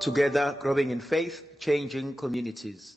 Together, growing in faith, changing communities.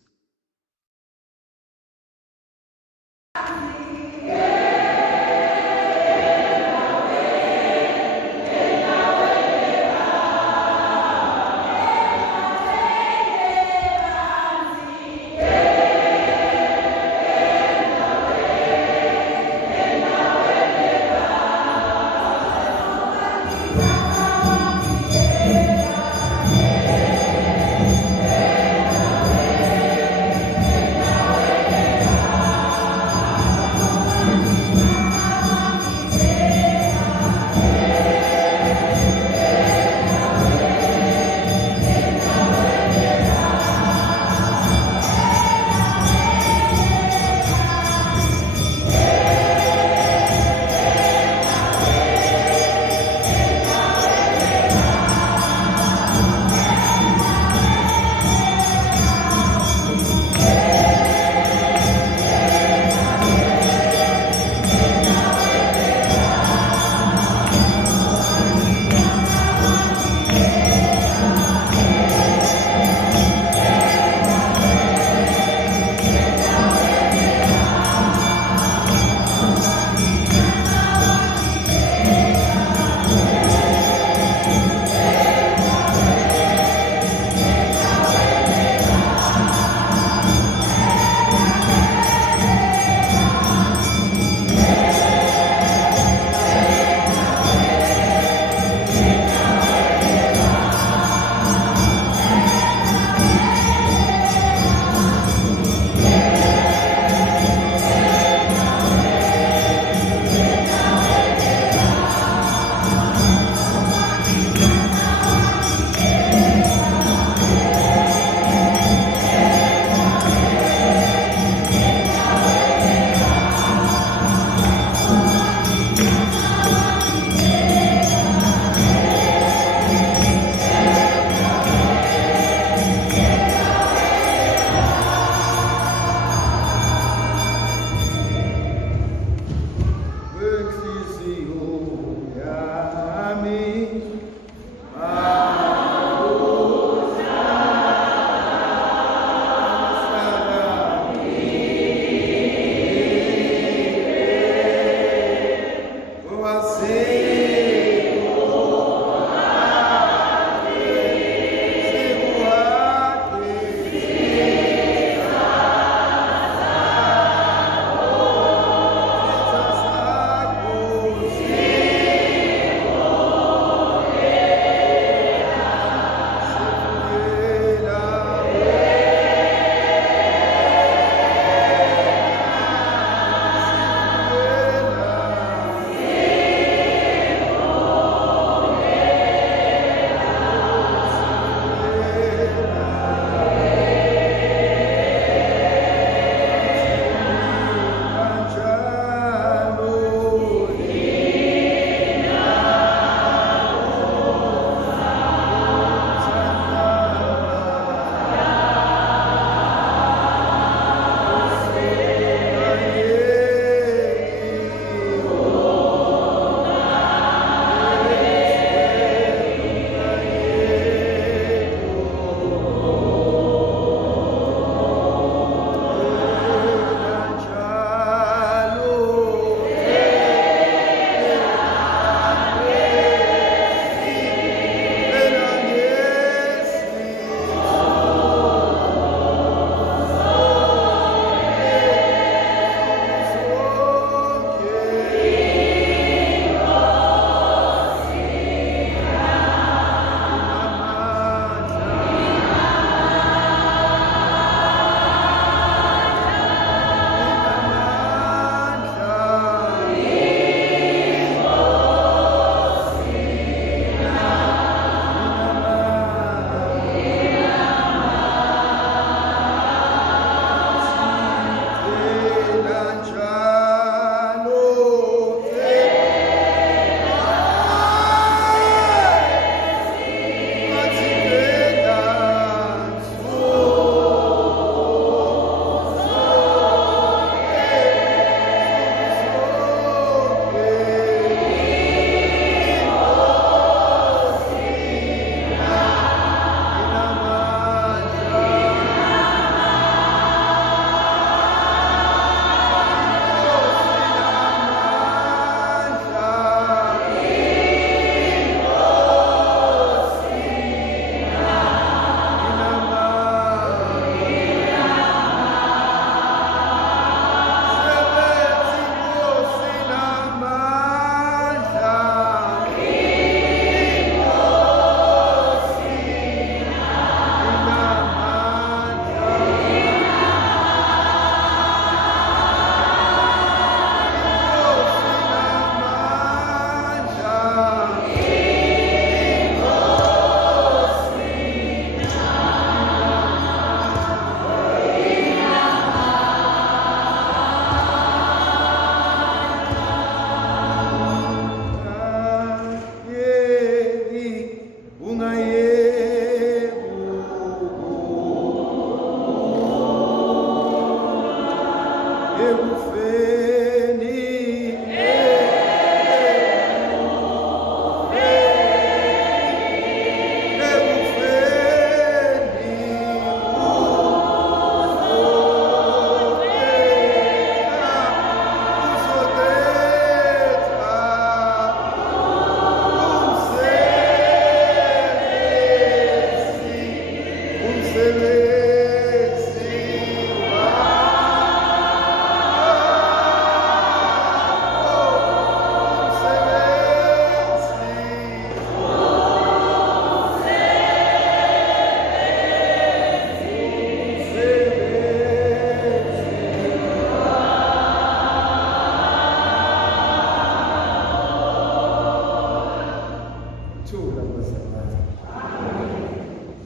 ukuthula kwezamanye.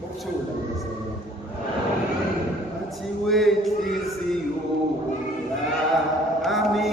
Ukuthula kwezamanye. Athi wenhliziyo yami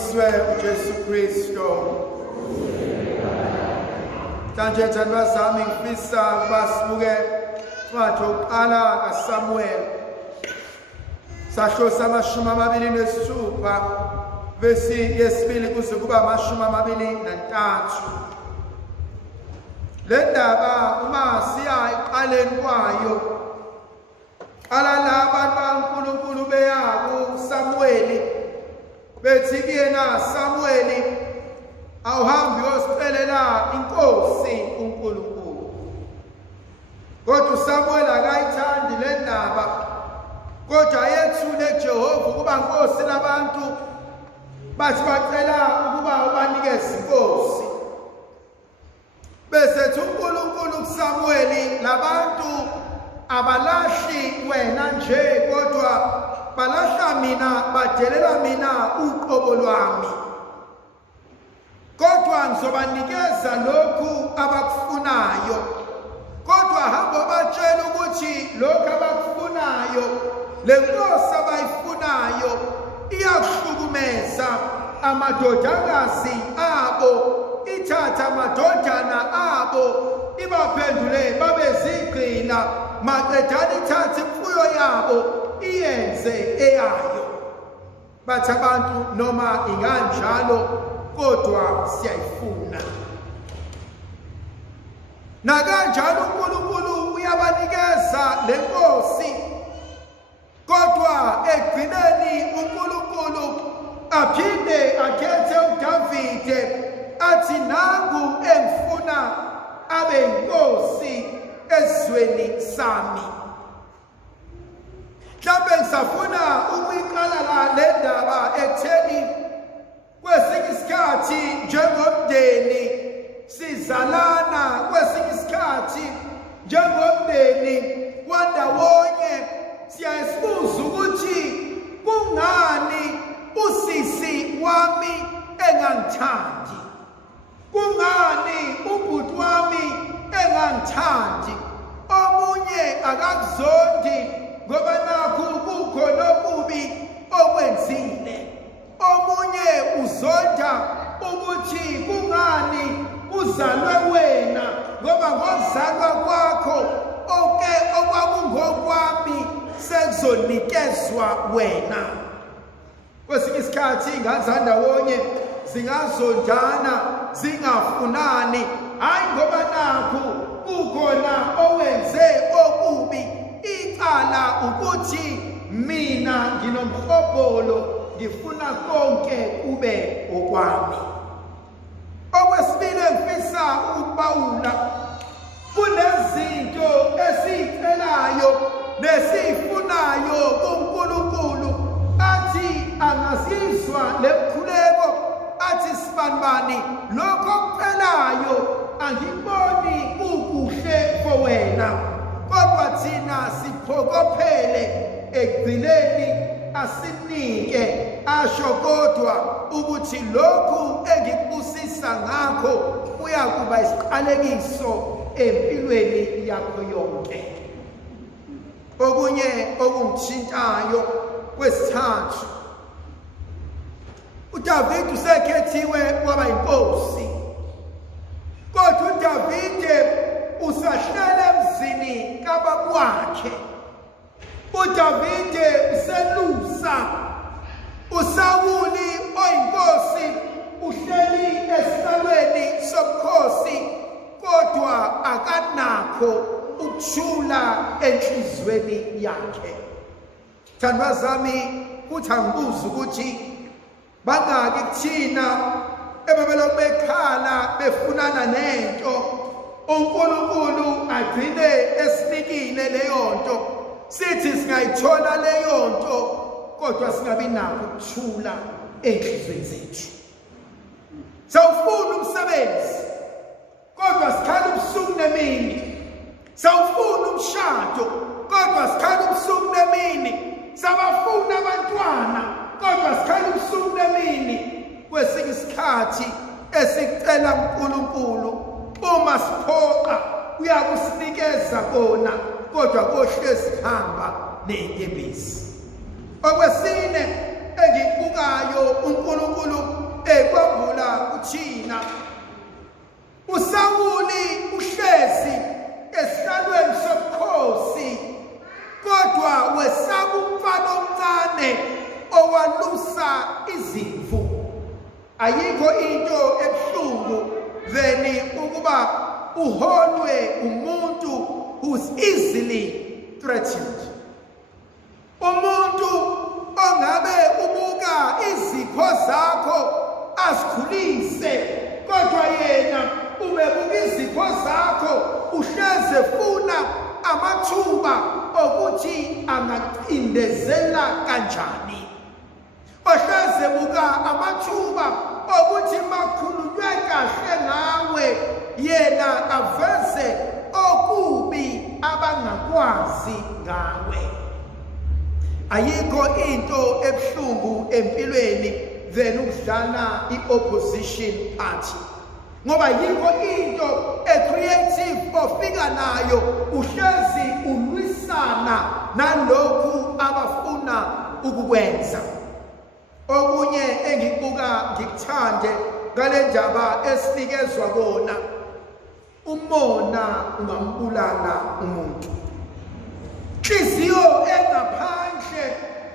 Abongiswe uJesu Kristo. Manje thandwa zami ngifisa basibuke incwadi yokuqala kaSamuel. Sahlo samashumi amabili nesithupha verse yesibili kuze kuba amashumi amabili nantathu. Le ndaba uma siya eqaleni kwayo qala laba baNkulunkulu beya kuSamueli bethi kuyena Samueli awuhambi uyosicelela inkosi uNkulunkulu. Kodwa uSamuel akayithandi le ndaba, kodwa yethule Jehova ukuba inkosi labantu bathi bacela ukuba ubanikeze inkosi. Bese uNkulunkulu kuSamueli labantu abalahli wena nje kodwa balahla mina, badelela mina uqobo lwami. Kodwa ngizobanikeza lokhu abakufunayo. Kodwa hamba batshela ukuthi lokhu abakufunayo, le nkosi abayifunayo iyakuhlukumeza amadodakazi abo, ithatha amadodana abo ibaphendule babe zigqila, maqedani ithatha imfuyo yabo iyenze eyayo. Bathi abantu noma inganjalo kodwa siyayifuna. Nakanjalo uNkulunkulu uyabanikeza le nkosi, kodwa egcineni uNkulunkulu aphinde akhethe uDavide athi nangu engifuna abe inkosi ezweni sami. Mhlawumbe ngisafuna ukuyiqala le ndaba ekutheni kwesinye isikhathi njengomndeni sizalana, kwesinye isikhathi njengomndeni wandawonye siyasibuza ukuthi kungani usisi wami engangithandi, kungani ubhuti wami engangithandi, omunye akakuzondi ngoba nakho kukhona okubi okwenzile, omunye uzonda ukuthi kungani uzalwe wena ngoba ngozalwa kwakho onke okwakungokwami sekuzonikezwa wena. Kwesinye isikhathi ingane zandawonye zingazondana zingafunani, hayi ngoba nakho kukhona owenze okubi, icala ukuthi mina nginomhobolo ngifuna konke kube okwami. Okwesibili ngifisa ukubawula kunezinto esizicelayo nesifunayo kuNkulunkulu athi angazizwa lemkhuleko, athi sibanibani lokho okucelayo angiboni kukuhle kuwena, kodwa thina siphokophele ekugcineni asinike asho kodwa ukuthi lokhu engikubusisa ngakho uyakuba isiqalekiso empilweni yakho yonke. Okunye okungithintayo kwesithathu, uDavide usekhethiwe kwaba inkosi, kodwa uDavide usahlala emzini kababa wakhe. uDavide uselusa, uSawuli oyinkosi uhleli esihlalweni sobukhosi, kodwa akanakho ukuthula enhlizweni yakhe. Thandwa zami, kuthi angibuza ukuthi bangaki kuthina ebebelokhu bekhala befunana nento, uNkulunkulu agcine esinikile leyo nto, sithi singayithola leyo nto kodwa singabi nakho ukuthula enhlizweni zethu. Sawufuna umsebenzi kodwa sikhala ubusuku nemini, sawufuna umshado kodwa sikhala ubusuku nemini, sabafuna abantwana kodwa sikhala ubusuku nemini. Kwesinye isikhathi esicela uNkulunkulu uma siphoqa uyakusinikeza kona, kodwa kohlezi hamba nenyembezi. Okwesine engikubukayo uNkulunkulu ekwambula uthina. uSawuli uhlezi esihlalweni sobukhosi kodwa wesaba umfana omncane owalusa izimvu. Ayikho into ebuhlungu veni ukuba uholwe umuntu who's easily threatened. Umuntu ongabe ubuka izipho zakho asikhulise kodwa yena ubebuka izipho zakho uhleze funa amathuba ukuthi angacindezela kanjani. Ohleze buka amathuba ukuthi makhulunywe kahle ngawe yena aveze okubi abangakwazi ngawe. Ayikho into ebuhlungu empilweni then ukudlala iopposition party. Ngoba yikho into ecreative ofika nayo uhlezi ulwisana nalokhu abafuna ukukwenza. Okunye engikubuka ngikuthande ngale ndaba esinikezwa kona, umona ungambulala umuntu. Inhliziyo engaphandle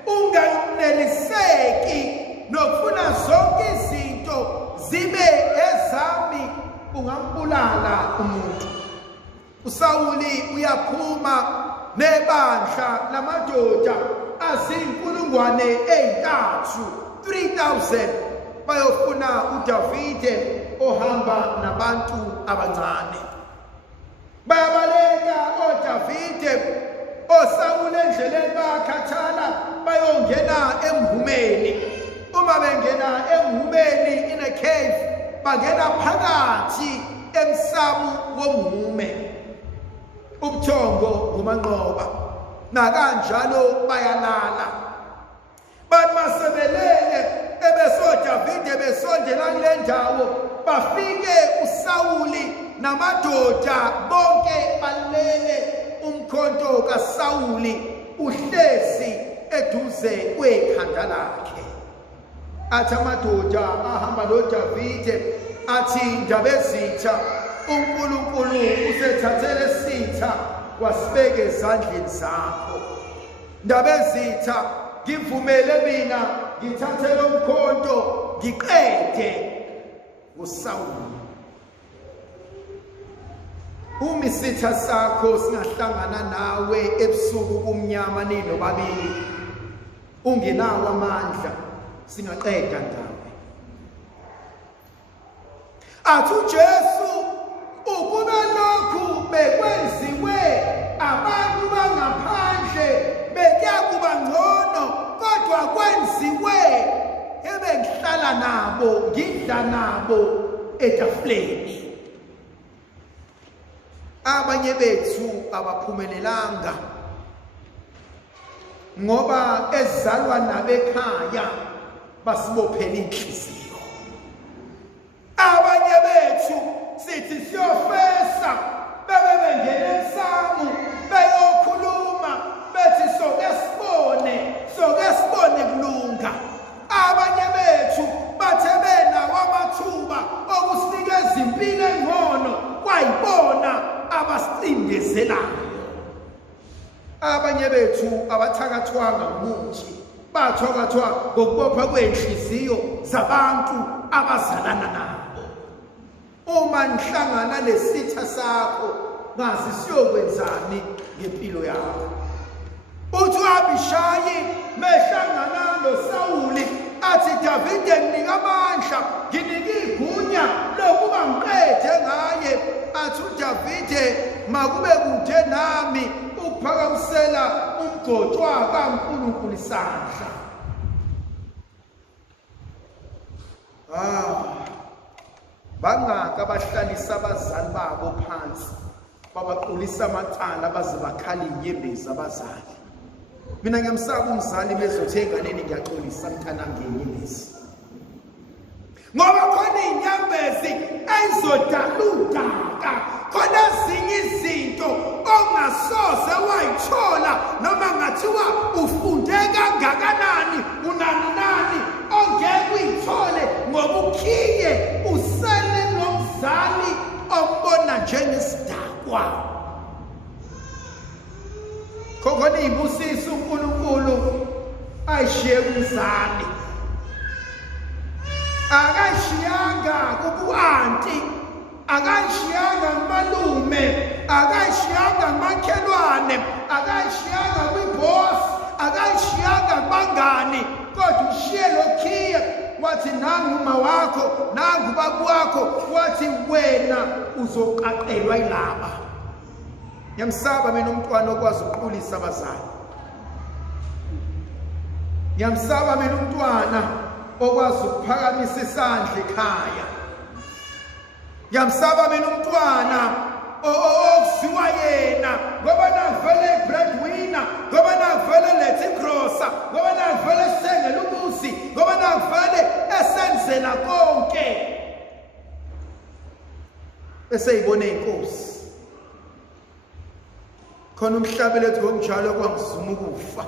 unganeliseki nokufuna zonke izinto zibe ezami ungambulala umuntu. uSawuli uyaphuma nebandla lamadoda azinkulungwane ezintathu 3000 bayofuna uDavide ohamba nabantu abancane. Bayabaleka oDavide oSawuli endleleni bakhathala bayongena emhumeni. Uma bengena emhumeni in a cave bangena phakathi emsamu womhume. Ubuthongo ngumanqoba nakanjalo bayalala. Bathi masebelele ebesoDavide besondela kule ndawo bafike uSawuli namadoda bonke balele. Umkhonto kaSawuli uhlezi eduze kwekhanda lakhe. Athi amadoda ahamba noDavide athi ndaba ezitha uNkulunkulu usethathele sitha wasibeka ezandleni zakho. Ndaba ezitha ngivumele mina ngithathele umkhonto ngiqede uSawuli. Uma isitha sakho singahlangana nawe ebusuku kumnyama ninobabili ungenawo amandla singaqeda ndawe. Athi uJesu ukube lokhu bekwenziwe abantu bangaphandle bekuyakuba ngcono kodwa kwenziwe ebengihlala nabo ngidla nabo etafuleni. Abanye bethu abaphumelelanga ngoba ezalwa nabekhaya basibophela inhliziyo. Abanye bethu sithi siyofesa bebengena emsamu beyokhuluma bethi soke sibone kulunga. Abanye bethu bathe benawo amathuba okusinikeza impilo engcono kwayibona abasindezelayo. Abanye bethu abathakathwanga umuthi bathakathwa ngokubopha kwenhliziyo zabantu abazalana nabo. Uma nihlangana lesitha sakho ngazi siyokwenzani ngempilo yakho. Uthi uAbishayi mehlangana noSawuli athi Davide nginika amandla nginika igunya lokuba ngiqede ngaye. Athi uDavide makube kude nami ukuphakamisela umgotshwa kaNkulunkulu isandla. Bangaka abahlalisa abazali babo phansi babaqulisa amacala baze bakhala inyembezi abazali. Mina ngiyamsaba umzali bezothi enganeni ngiyaxolisa mntana ngenyembezi. Ngoba khona inyembezi ezodaludaka khona ezinye izinto ongasoze wayithola noma ngathiwa ufunde kangakanani unani uyithole ngoba ukhiye usele nomzali ombona njengesidakwa. Khona ibusiso uNkulunkulu ayishiye kumzali. Akashiyanga kubu-anti, akashiyanga kumalume, akashiyanga kumakhelwane, akashiyanga kwiboss, akashiyanga kubangani, kodwa ushiye lokhiye wathi nangu uma wakho, nangu babu wakho, wathi wena uzoqaqelwa yilaba. Ngiyamsaba mina umntwana okwazi ukuqulisa abazali. Ngiyamsaba mina umntwana okwazi ukuphakamisa isandla ekhaya. Ngiyamsaba mina umntwana okuziwa yena ngoba navele breadwinner, ngoba navele lethi grocer, ngoba navele sengela umuzi, ngoba navele esenzela konke. Bese ibone inkosi. Khona umhlabele ethi ngokunjalo kwangizuma ukufa.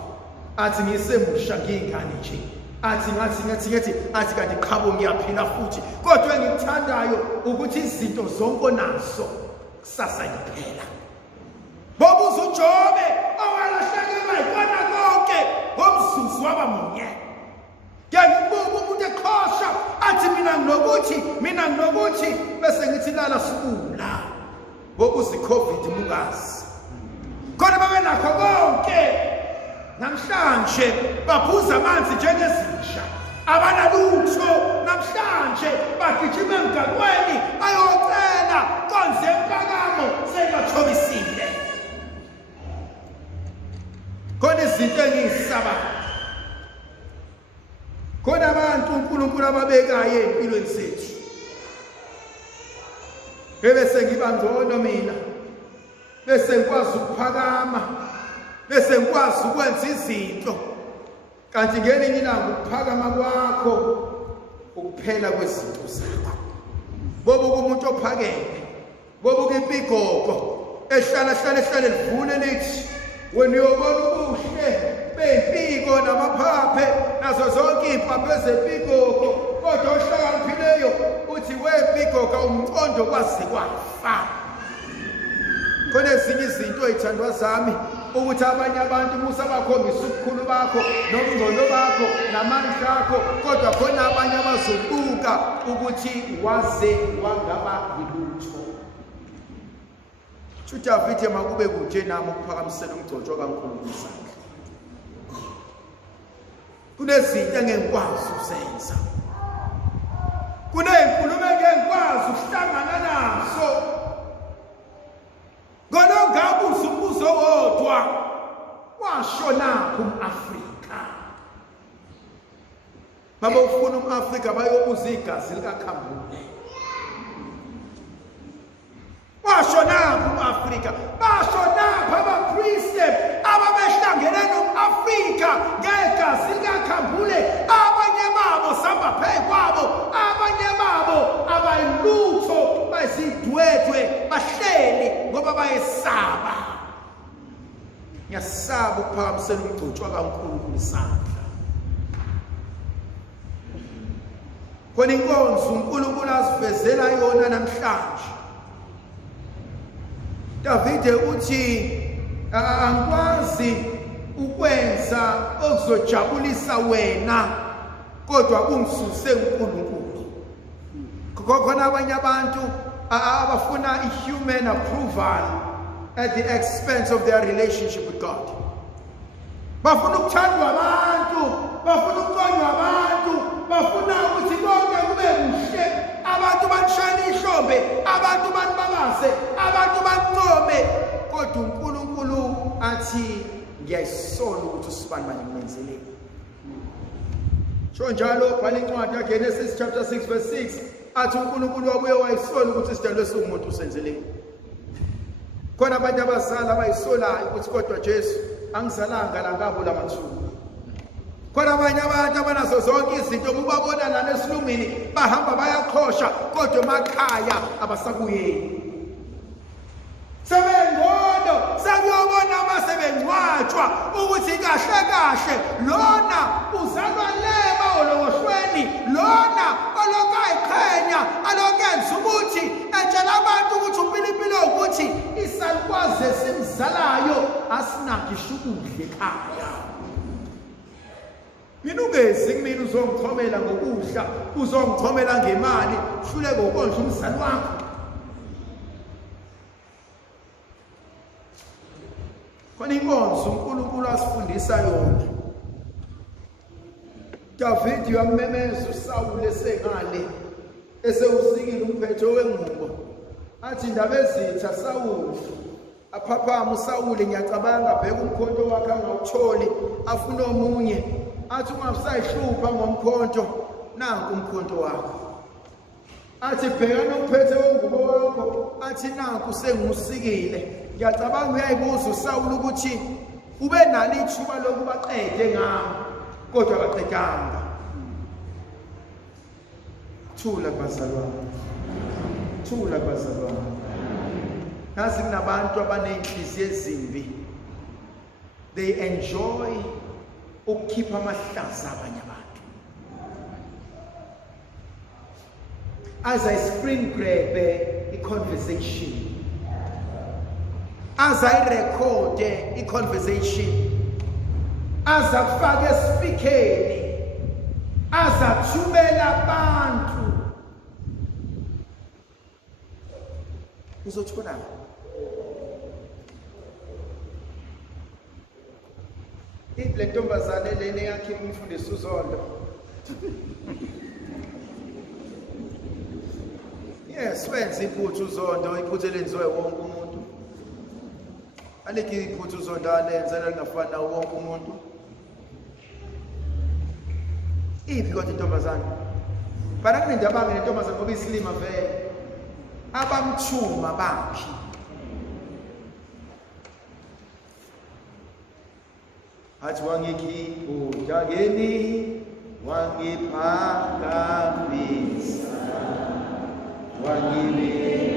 Athi ngisemusha ngingane nje. Athi kanti qhabo ngiyaphila futhi. Kodwa engikuthandayo ukuthi izinto zonke onazo kusasa iphela. Bobuza uJobe owalahlekelwa yikona konke ngomzuzu wabamunye. Ngiyakubuka umuntu ekhosha athi mina nginokuthi bese ngithi lala sibula. Bobuza iCovid mungazi. Kodwa babenakho konke. Namhlanje baphuza amanzi njengezisha. Abanalutho namhlanje bagijima emgaqweni ayocela konze empakamo seyibathobisile. Khona izinto engiyisabayo. Khona abantu uNkulunkulu ababekayo empilweni zethu. Bese ngiba ngcono mina. Bese ngikwazi ukuphakama. Bese ngikwazi ukwenza izinto. Kanti ngelinye ilanga ukuphakama kwakho ukuphela kwezinto zakho. Bobuka umuntu ophakeme. Bobuka impigogo ehlala livune lithi wena uyobona ubuhle bempiko namaphaphe nazo zonke impaphe zempikogo. Kodwa ohlakaniphileyo uthi wempikogo umqondo kwaze kwafa. Khona ezinye izinto ezithandwa zami ukuthi abanye abantu musa bakhombisa ubukhulu bakho nobungcono bakho namandla akho, kodwa khona abanye abazobuka ukuthi waze wangaba yilutho. Davide makube kunje nami ukuphakamisela umgcotsho kaNkulunkulu isandla. Kunezinto engengikwazi ukuzenza. Kunezinkulumo engengikwazi ukuhlangana nazo. Ngonongabuza umbuzo wodwa, washonaphi umAfrika? Baba ufuna umAfrika bayobuza igazi likaKhambule. Washonaphi umAfrika? Bashonaphi abapriest ababehlangene nomAfrika ngegazi likaKhambule? Abanye babo samba phezu kwabo, abanye babo abayilutho bazidwedwe bahleli ngoba bayesaba. Ngiyasaba ukuphakamisela umgcotsho kaNkulunkulu isandla. Khona inkonzo uNkulunkulu asivezela yona namhlanje. Davide uthi angikwazi ukwenza okuzojabulisa wena kodwa kungisuse uNkulunkulu. Khona abanye abantu abafuna human approval at the expense of their relationship with God. Bafuna ukuthandwa abantu, bafuna ukuqonywa abantu, bafuna ukuthi konke kube kuhle. Abantu banishane ihlombe, abantu banibabaze, abantu bancome. Kodwa uNkulunkulu athi ngiyayisola ukuthi usibani banimenzele. Sho njalo bhala incwadi yaGenesis chapter 6 verse 6 athi uNkulunkulu wabuye wayisola ukuthi isidalwe singumuntu usenzeleni. Khona abantu abazala bayisolayo ukuthi kodwa Jesu angizalanga la ngabo lamathuba. Khona abanye abantu abanazo zonke izinto ubabona lana esilungwini bahamba bayaqhosha kodwa emakhaya abasakuyeni. Sebengcono sakuyobona masebengcwatshwa ukuthi kahle lona uzalwa lema olokohlweni lona olokayiqhenya alokenza ukuthi etshela abantu ukuthi umpilipilo ukuthi isalukwazi esimzalayo asinakisha ukudla ekhaya. Mina ungezi kumina uzongithomela ngokudla, uzongithomela ngemali, hluleke ukondla umzali wakho. Khona inkonzo uNkulunkulu asifundisa yona. David uyamemeza uSawule esengale esewusikile umphetho wengubo. Athi indaba ezitha Sawule aphaphama uSawule ngiyacabanga bheka umkhonto wakhe angawutholi afuna omunye. Athi ungasayihlupha ngomkhonto nanku umkhonto wakho. Athi bhekana umphethe wengubo wakho athi nanku sengusikile. Ngiyacabanga uyayibuza uSawule ukuthi ube nalo ithuba lokuba qede ngami kodwa akaqedanga. Thula bazalwane. Thula bazalwane. Nazi kunabantu abanenhliziyo ezimbi. They enjoy ukukhipha amahlazo abanye abantu. As I screen grab a conversation, as I record a conversation, as I fake speaking, as I thumela abantu, uzothona le ntombazane lena yakhe umfundisi uZondo. Yes, wenza iphutha uZondo, iphutha elenziwe wonke umuntu. Aleke iphutha uZondo alenza lingafani nawo wonke umuntu. Iphi kodwa intombazane? Bana kunendaba nge ntombazane ngoba isilima vele. Abamthuma bakhe. Athi wangikhipha jakeni wangiphakamisa wangibeka